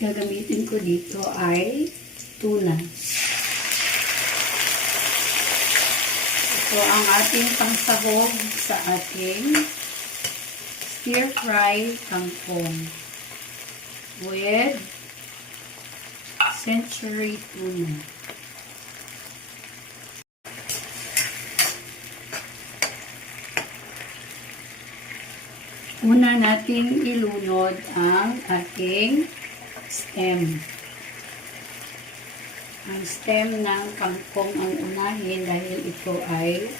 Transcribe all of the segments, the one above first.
gagamitin ko dito ay tuna. Ito ang ating pangsahog sa ating stir-fry kangkong with century tuna. Una nating ilunod ang ating stem. Ang stem ng kangkong ang unahin dahil ito ay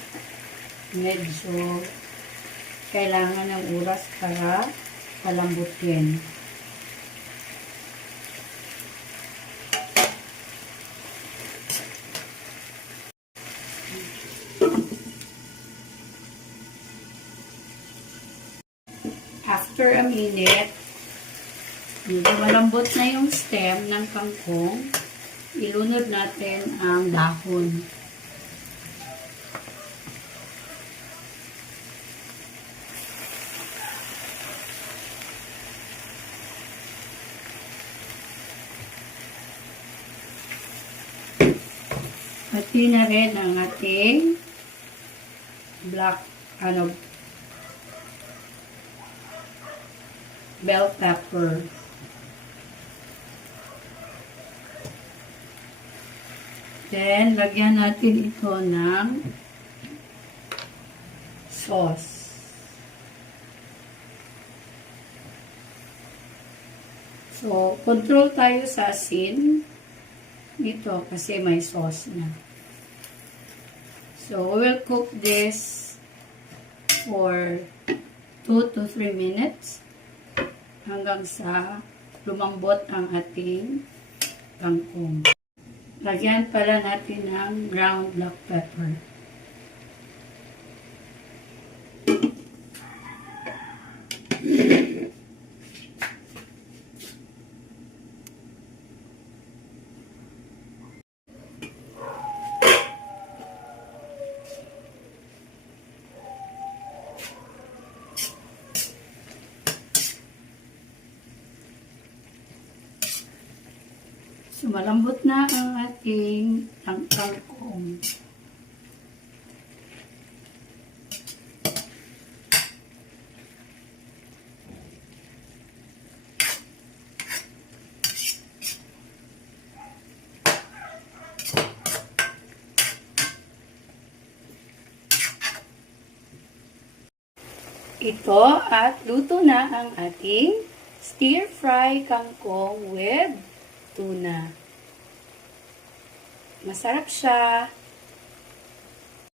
medyo kailangan ng oras para palambutin. After a minute, medyo malambot na yung stem ng kangkong, ilunod natin ang dahon. Pati na rin ang ating bell pepper. Then, lagyan natin ito ng sauce. So, control tayo sa asin dito kasi may sauce na. So, we'll cook this for 2 to 3 minutes hanggang sa lumambot ang ating kangkong. Lagyan pala natin ng ground black pepper. So, malambot na ang ating kangkong. Ito at luto na ang ating stir-fry kangkong with tuna. Masarap siya.